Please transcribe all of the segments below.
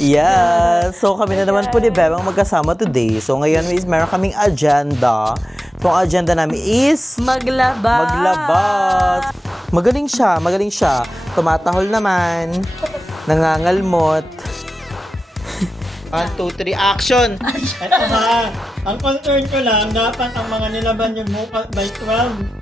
Yeah, so kami na naman po ni Bebang magkasama today. So ngayon is meron kaming agenda. Itong agenda namin is maglabas. Magaling siya. Tumatahol naman. Nangangalmot. 1, 2, 3, action! Ito ha, ang concern ko lang, dapat ang mga nilaban yung bukas by 12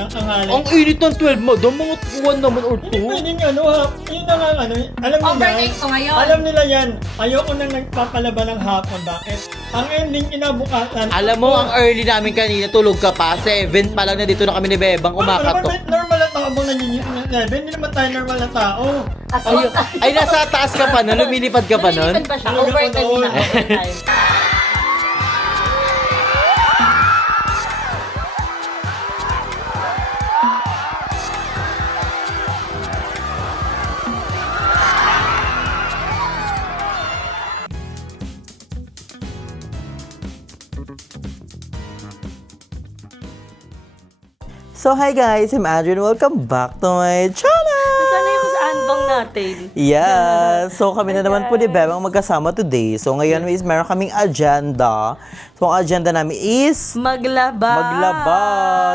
ng tanghali. Ang init ng 12 mo, daw mga 1 naman or 2. Hindi pwedeng ano ha, yun na nga ano, alam nila, Overnight ko ngayon. alam nila yan, ayoko nang nagpapalaba ng hapon, bakit? Ang ending inabukasan. Alam mo, ang early namin kanina, tulog ka pa. 7 pa lang na dito na kami ni Bebang kumakatok. Normal na tao bang nangingitin ng 11? Hindi naman tayo normal na tao. Ay, nasa taas ka pa nun? Lumilipad ka pa nun? Lumilipad pa siya. Overtime siya. Overtime. So, hi guys! I'm Adrian. Welcome back to my channel! Sana yung saan bang natin? Yeah! So, kami na naman po ni Bebang magkasama today. So, ngayon is meron kaming agenda. So, ang agenda namin is maglabas.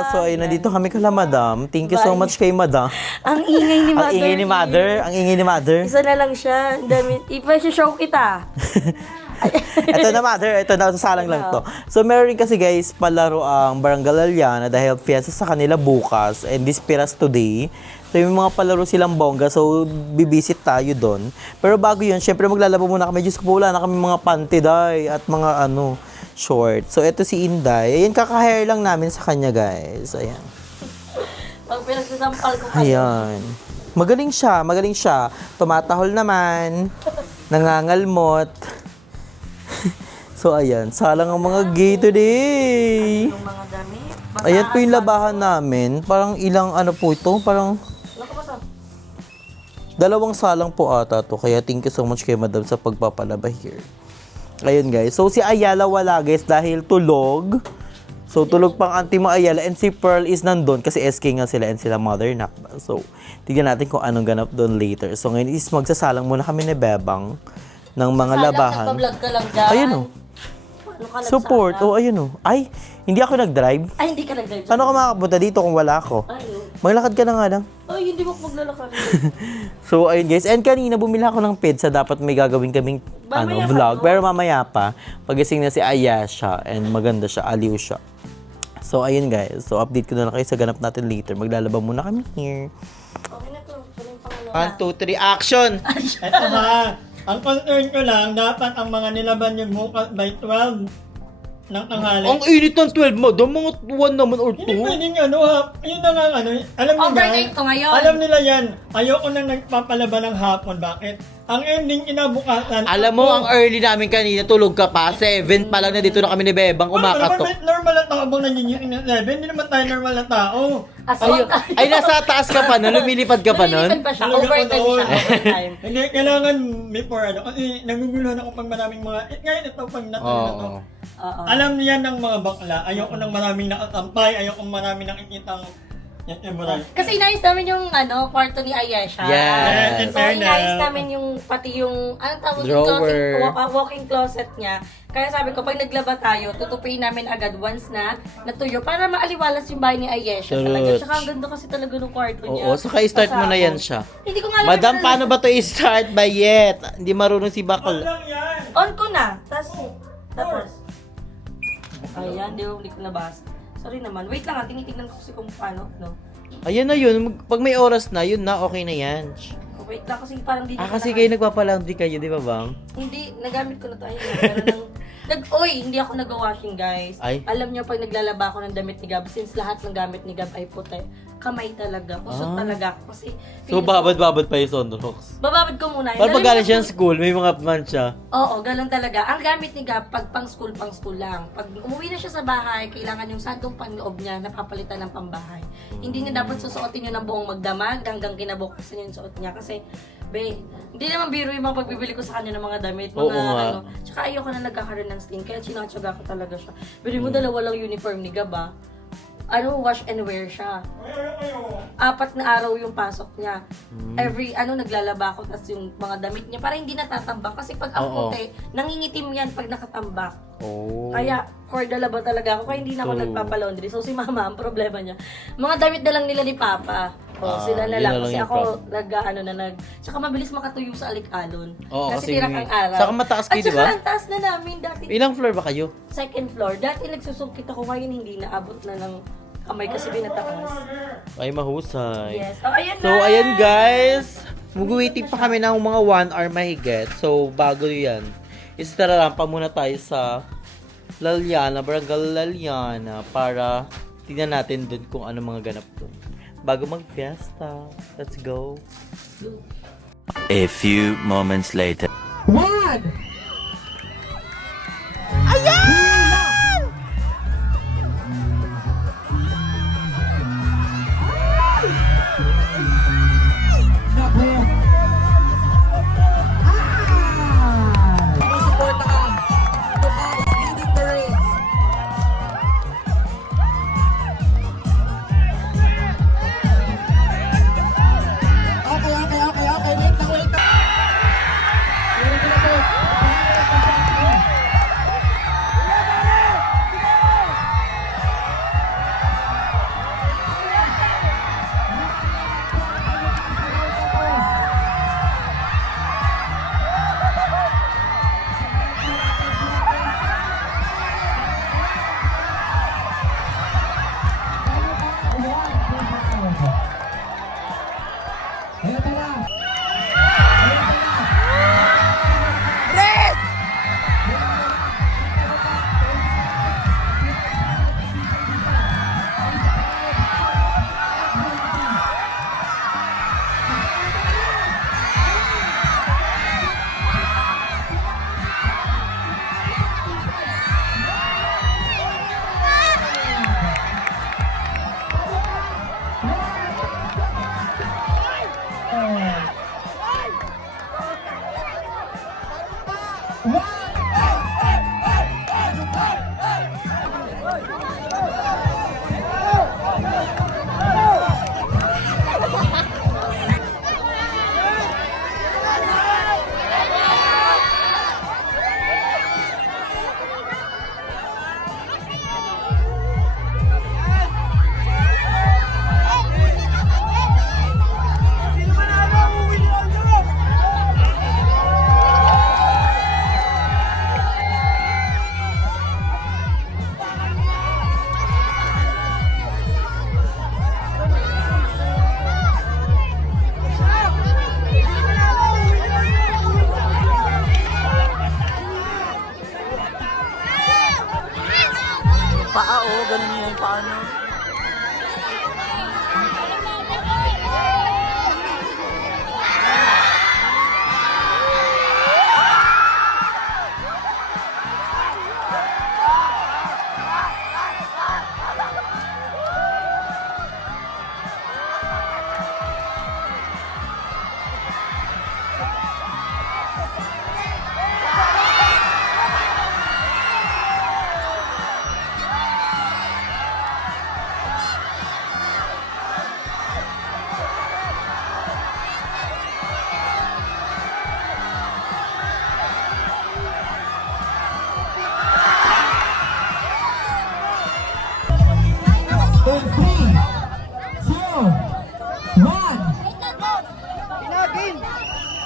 So, ayun, nandito kami kala Madam. Thank you so Bye. much kay Madam. Ang ingay ni Ang Mother. ingay ni Mother. Isa na lang siya. Ang dami. Ipa-show kita. Ito na Mother, ito na, sasalang lang to. So meron rin kasi guys palaro ang Barangay Aliana dahil fiesta sa kanila bukas and this Piras today. So yung mga palaro silang bongga, so bibisit tayo doon. Pero bago yun, syempre maglalaba muna kami. Diyos ko po, wala na kami mga pantiday at mga short. So ito si Inday. Ayan, kaka-hair lang namin sa kanya guys. Ayan. Pag pinagsasampal ko kayo. Ayan. Magaling siya. Tumatahol naman. Nangangalmot. So, ayan. Salang ang mga gay today. Yung mga damit. Ayan po yung labahan namin. Parang ilang po ito? Parang Ano ka ba to? 2 salang po ata to. Kaya thank you so much kay Madam sa pagpapalaba here. Ayun guys. So, si Ayala wala guys dahil tulog. So, tulog pang auntie mo Ayala. And si Pearl is nandun kasi SK nga sila and sila mother nak. So, tignan natin kung anong ganap doon later. So, ngayon is magsasalang muna kami ni Bebang ng mga labahan. Nagpa-vlog ka lang dyan. Ayun o. Ano ka Support. nagsala? Oh, ayun o. Ay, hindi ako nag-drive. Ay, hindi ka nag-drive. Paano ka makakapunta dito kung wala ako? Ayun. Maglakad ka na nga lang. Ay, hindi mo maglalakad. So, ayun guys. And kanina, bumili ako ng pizza. Dapat may gagawin kaming Mamaya pa, vlog. no? Pero mamaya pa, pagising na si Ayasha and maganda siya, aliw siya. So, ayun guys. So, update ko na lang kayo sa ganap natin later. Maglalaba muna kami here. Okay na to. Ito yung pangalawa. 1, 2, 3, action! Ito ha, ang concern ko lang, dapat ang mga nilaban yung bukas by 12 ng tanghali. Ang init ng 12 mo, daw mga 1 naman or 2. Hindi pwedeng ano ha, yun na nga ano, alam nila, Overnight ko ngayon. alam nila yan, ayoko nang nagpapalaba ng hapon, bakit? Ang ending inabukasan. Alam mo, ang early namin kanina, tulog ka pa. 7 pa lang na dito na kami ni Bebang kumakatok. Normal na tao bang nangingitin ng 11? Hindi naman tayo normal na tao. Ay, nasa taas ka pa nun? Lumilipad ka pa nun? Lumilipad pa siya. Talaga Overtime pa siya. doon. Overtime. Hindi, kailangan before kasi naguguluhan ako pag maraming mga, ngayon ito pag natuloy na to. Oo. Alam niyan ng mga bakla, ayoko nang maraming nakatampay, ayoko maraming nakikitang yan, moral. Kasi inayos namin yung kwarto ni Ayesha. Yes. So inayos namin yung pati yung anong tawag yung Drawer. walking closet niya. Kaya sabi ko pag naglaba tayo, tutupiin namin agad once na natuyo para maaliwalas yung bahay ni Ayesha talaga. True. Tsaka ang ganda kasi talaga ng kwarto niya. Oo, saka i-start mo na yan siya. Hindi ko nga alam. Madam, paano ba to i-start by yet? Hindi marunong si Wag Bakal. lang yan! On ko na. Tapos. Ayan, di ko nabasa. Sorry naman. Wait lang tinitignan ko kasi kung paano, no? Ayan na yun. Pag may oras na, yun na, okay na yan. Wait lang kasi parang di Kasi kayo nagpapalaundry kayo, di ba bang? Hindi, nagamit ko na to. Ayun, hindi ako nag-washing guys. Ay. Alam niyo pag naglalaba ako ng damit ni Gab, since lahat ng gamit ni Gab ay puti, kamay talaga. Kusot talaga ako kasi. So, babad-babad pa yung Sonrox. Bababad ko muna. Paano pag galing siya sa school, may mga mancha. Oo, ganun talaga. Ang gamit ni Gab, pag pang school lang. Pag umuwi na siya sa bahay, kailangan yung sandong panloob niya napapalitan ng pambahay. Hindi niya dapat susuotin yun ng buong magdamag hanggang kinabukasan yung suot niya. Kasi, hindi naman biro yung mga pagbibili ko sa kanya ng mga damit. Mga Oo nga. Tsaka ayoko na nagkakaroon ng stain, kaya sinatsaga ko talaga siya. Pero mo dalawa lang uniform ni Gab wash and wear siya. 4 na araw yung pasok niya. Every, naglalaba ako, tas yung mga damit niya, para hindi natatambak. Kasi pag ang puti, nangingitim yan pag nakatambak. Kaya, for the laba talaga ako, kaya hindi na ako nagpapalaundry. So, si mama, ang problema niya, mga damit na lang nila ni papa. Sila na yun lang. na lang Kasi yung ako, tsaka mabilis makatuyo sa alik-alon. Kasi tira kang araw. saka mataas kayo, At di ba? saka ang taas na namin dati. Ilang floor ba kayo? Second floor. Dati nagsusungkit ako, ngayon hindi naabot na ng kamay kasi binataas. Ay, mahusay. Yes. Ayan So, na! ayan guys. Mag-waiting pa kami ng mga 1 hour mahigit. So, bago yan. Istararampa muna tayo sa Laliana, Barangay Laliana para tingnan natin dun kung ano mga ganap dun. Bago mag-fiesta. Let's go. A few moments later. One! Naku! Sumusuporta ka. Tumakas leading the race. Okay. Wait lang. Meron ka na po.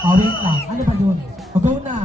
Wait lang. Ano ba yun? Go na.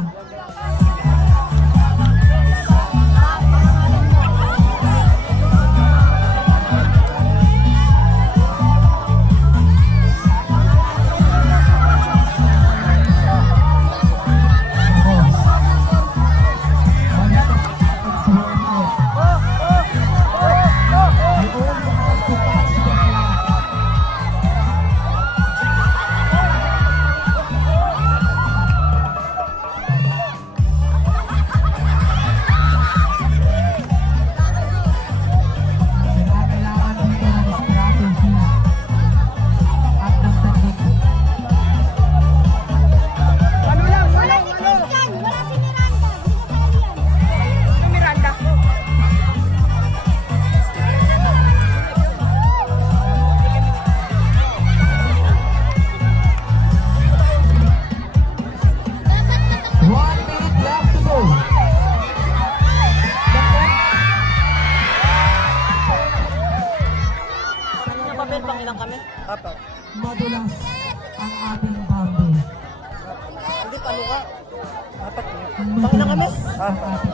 Pangilan kami?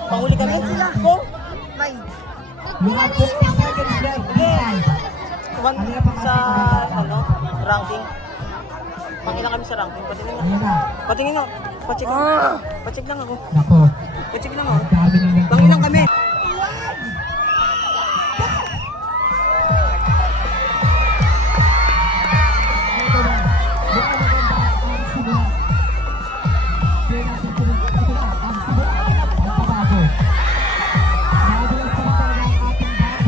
Panghuli kami? Go! You have 50 seconds left. Inside. Sa, ranking. Pangilan kami sa ranking. Patingin na. Ayan na. Patingin na. Pacheck lang. Pacheck lang ako. Nako. Pacheck lang ako. Ang dami nilang Pangilan kami. Ito na. Mukhang maganda ang simula. Kaya natin ito na. Ang simula. Ang pabago. Mabilis pa talaga ang ating bago.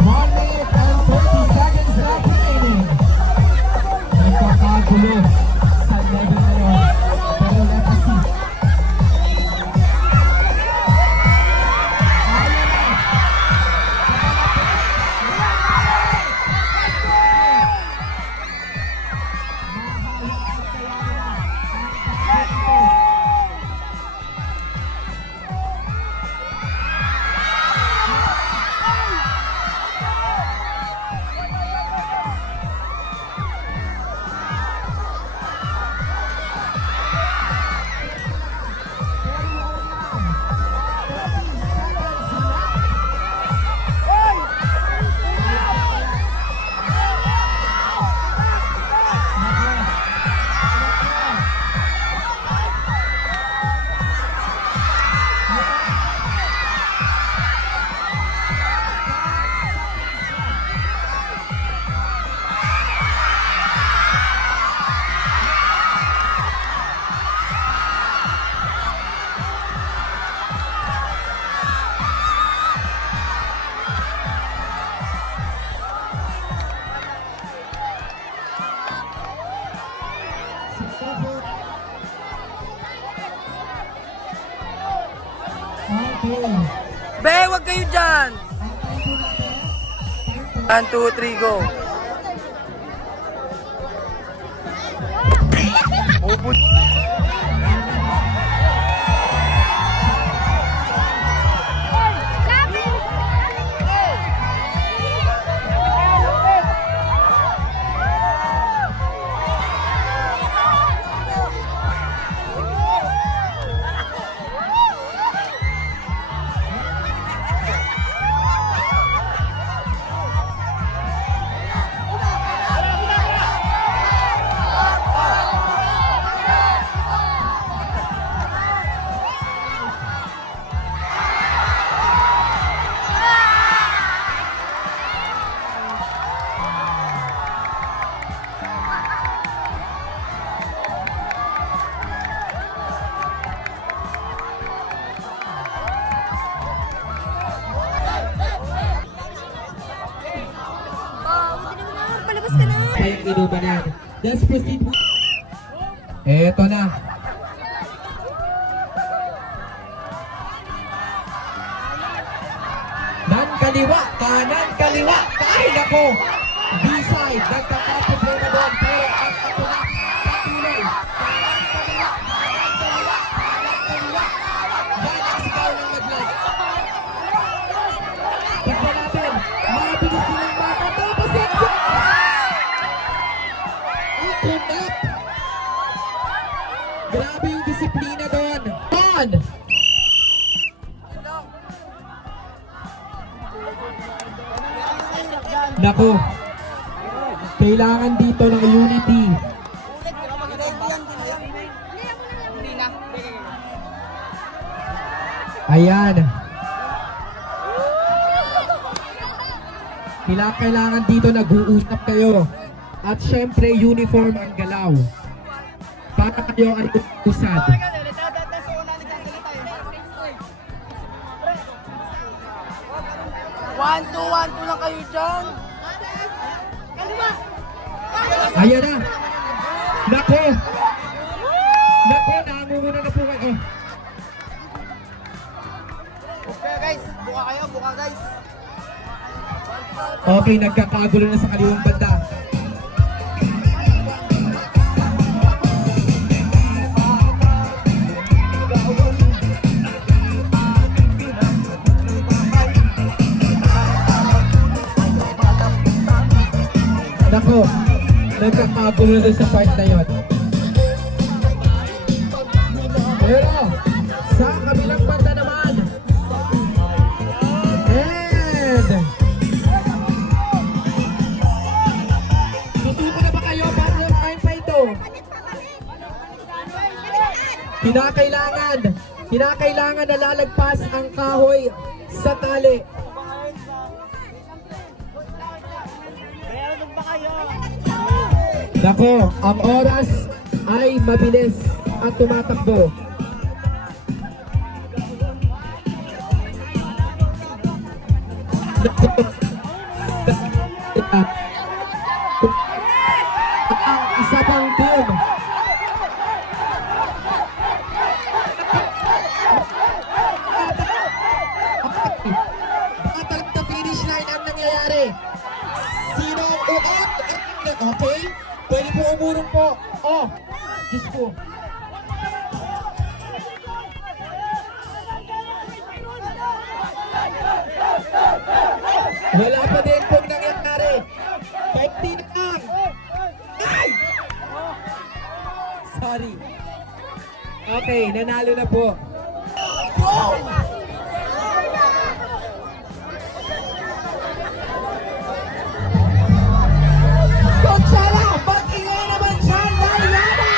One minute and 30 seconds left remaining. Nagkakagulo sa level na yun. Pero let us see. Ayaw na. Mahawaan kaya nila ang basketball. Okay. Be, wag kayo dyan! 1, 2, 3, go! Kayang inubanan. Let's proceed. Eto na. Nan kaliwa, kanan kaliwa. Ay, nako. B-side, nagkakaproblema doon. Pero ang ito na, patuloy. Kanan kaliwa, kanan kaliwa, kanan kaliwa. Yan ang sigaw ng naglag. Tignan natin, mabilis silang makatapos ito. Open up! Grabe yung disiplina doon. On! Nako, kailangan dito ng unity. Ayan. Kailangan dito nag-uusap kayo. At syempre, uniform ang galaw. Para kayo ay usad. One, two lang kayo dyan! Ayan na. Nako. Nako, namumuna na po kayo. Okay, nagkakagulo na sa kaliwang banda. nagkakagulo doon sa part na yun. Pero, sa kabilang banda naman, and susuko na ba kayo? Battle time pa ito. Kinakailangan na lalagpas ang kahoy sa tali. Nako, ang oras ay mabilis at tumatakbo. Ang isa pang team. Baka talagang finish line ang nangyayari. Sino ang uot? Okay? Pwede po umurong po. Oh, Diyos ko. Wala pa din pong nangyayari. 15 lang. Ay! Sorry. Okay, nanalo na po. Coachella, mag-ingay naman dyan, Layana!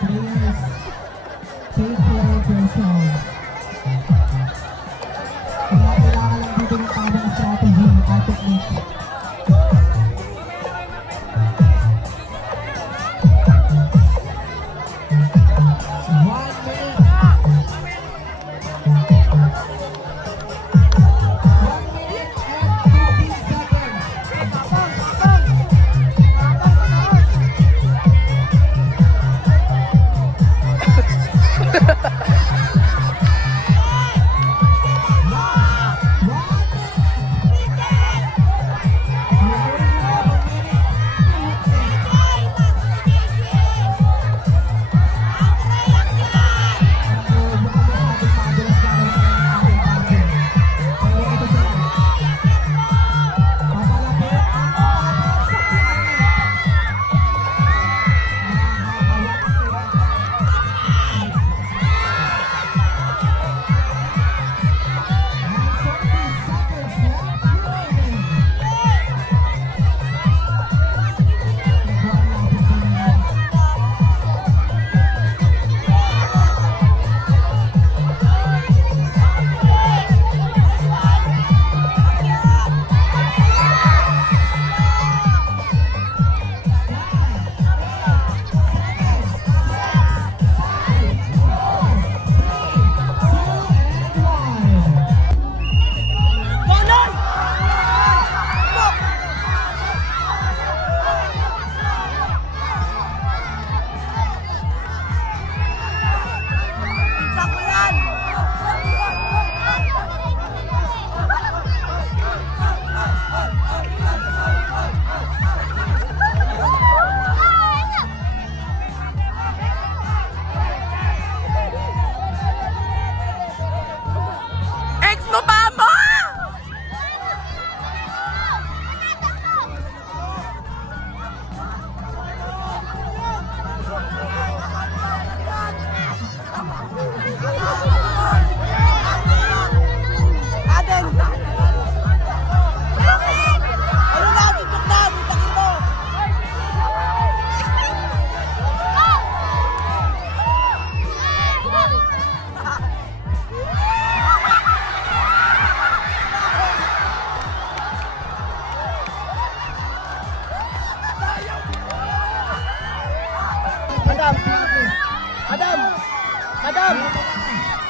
Please, take care of yourselves. Kailangan lang dito ng tamang strategy at technique.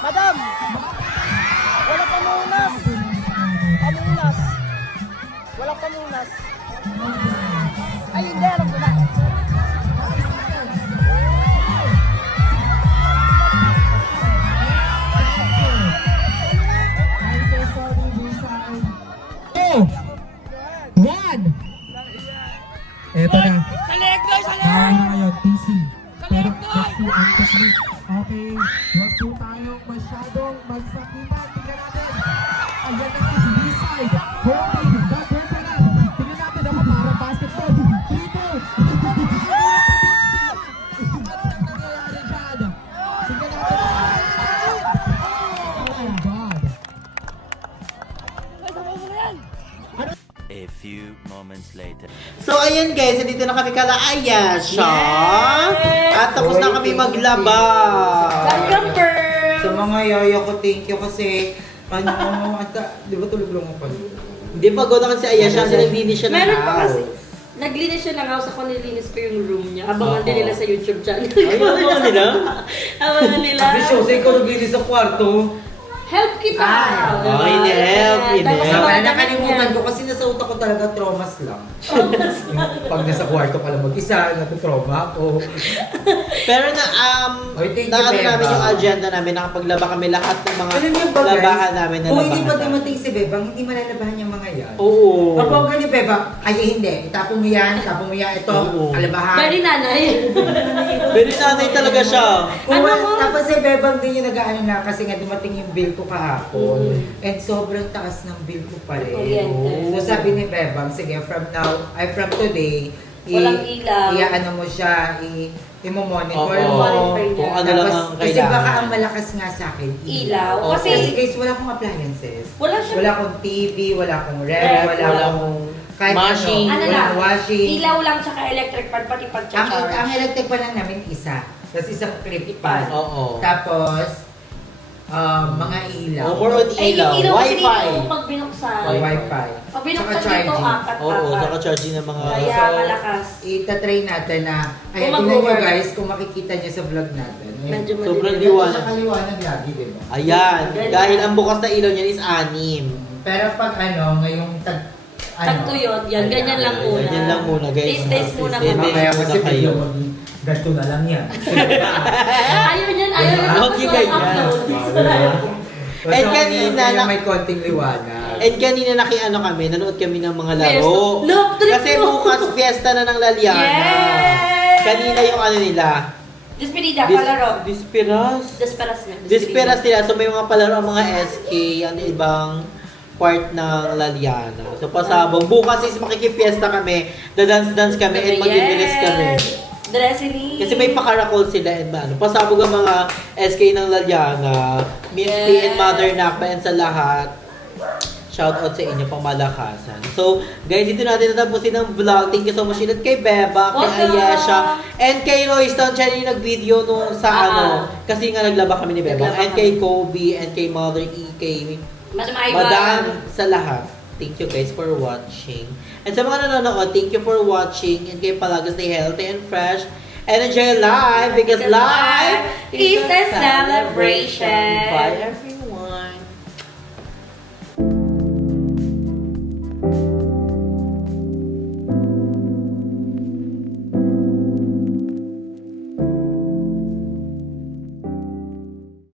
Madam! Wala pamunas! Walang pamunas! Ay, hindi! Alam ko na! Eto na. Kaya na ngayon, TC. Pero let's see Huwag po tayong masyadong magsakitan. Tingnan natin. Ayan na si B-side. Hoping. Dagger pa na. Tingnan natin ako para basketball. Dito. Ano nangyayari dyan? Tingnan natin. Oh my God. A few moments later. So, ayun guys, dito na kami kala Ayesha. At tapos na kami maglaba. Welcome, Pearl! Sa mga yaya ko, thank you kasi di ba tulog lang ako? Hindi pagod na kasi si Ayesha kasi naglinis siya ng Meron pa house. kasi. Naglinis siya ng house, ako nilinis pa yung room niya. Abangan din nila sa YouTube channel. Ay, ano nila? Abangan nila. Bisyo, sa ikaw naglinis sa kwarto. Help kita! Ay, help, Tapos help. mga Nakalimutan damit ko kasi nasa utak ko talaga traumas lang. Pag nasa kwarto ka lang mag-isa, natutrauma ako. Pero na, Oy, thank you, na ano Beba. namin yung agenda namin, nakapaglaba kami lahat ng mga Alam niyo ba guys, labahan namin na kung hindi pa labahan. dumating si Bebang, hindi malalabahan yung mga yan. Oo. Kapag ni Bebang, ay hindi, itapon mo yan, ito, Oo. alabahan. Very nanay. Very nanay talaga siya. Kung Ano mo? tapos si Bebang din yung nag-aano na kasi nga dumating yung bill ko kahapon. And sobrang taas ng bill ko pa rin. Kuryente. So sabi ni Bebang, sige from today, Walang ilaw. i-ano mo siya, i-monitor Oo. mo. Monitor niya. Kung ano lang Tapos, ang kasi kailangan. baka ang malakas nga sa akin, Ilaw. Oo. Kasi Kasi guys, wala akong appliances. wala siya. Wala akong TV, wala akong ref, Ref, wala wala akong akong kahit washing. Ano walang lang, washing. ilaw lang tsaka electric fan, pati Ang pag-charge. electric pa lang namin isa. Tapos isang clip pan. Oo. Tapos, mga ilaw. O, more on Ay, ilaw. yung ilaw kasi Wi-Fi. dito, pag binuksan. Wi-Fi. Pag binuksan Tsaka dito, charging. Oo, apat-apat. saka charging ng mga... Kaya So, malakas. Itatry natin na, Kung ayan, tingnan nyo mag-over. guys, kung makikita nyo sa vlog natin. Ayan. Medyo Sobrang madilim. liwanag. Sa kaliwanag lagi, di ba? Ayan, Ganyan. dahil ang bukas na ilaw niyan is 6. Pero pag ngayong Tagtuyot, yan. Ganyan lang muna. Ganyan lang muna, guys. Taste muna Taste kami. Mamaya muna kasi kayo. ganito na lang yan. Ayaw niyan, ayaw niyan. Huwag yung ganyan. And kanina, na may konting liwanag. And kanina nakiano kami, nanood kami ng mga laro. Fiesta. Look, trip Kasi mo. bukas fiesta na ng Laliana. Yes! Kanina yung ano nila. Despedida, palaro. Dispiras. Desperas nga. Dispiras nila. So may mga palaro ang mga SK, ang ibang part ng Laliana. So pasabog. Bukas is makikipiesta kami. Dadance-dance kami and magbibilis kami. Dressing. Kasi may pakarakol sila and ano. Pasabog ang mga SK ng Laliana. Miss P and Mother Nakpa and sa lahat. Shout out sa inyo pang malakasan. So, guys, dito natin natapusin ang vlog. Thank you so much ulit kay Beba, kay Welcome. Ayesha, and kay Royston. Siya yung nag-video nung sa ano. Kasi nga naglaba kami ni Beba. Naglaba And kami. kay Kobe, and kay Mother E, kay Madam Ivan. Madam, sa lahat. Thank you guys for watching. And sa mga nanonood, thank you for watching. And kayo palagi stay healthy and fresh. And enjoy life because life is a celebration.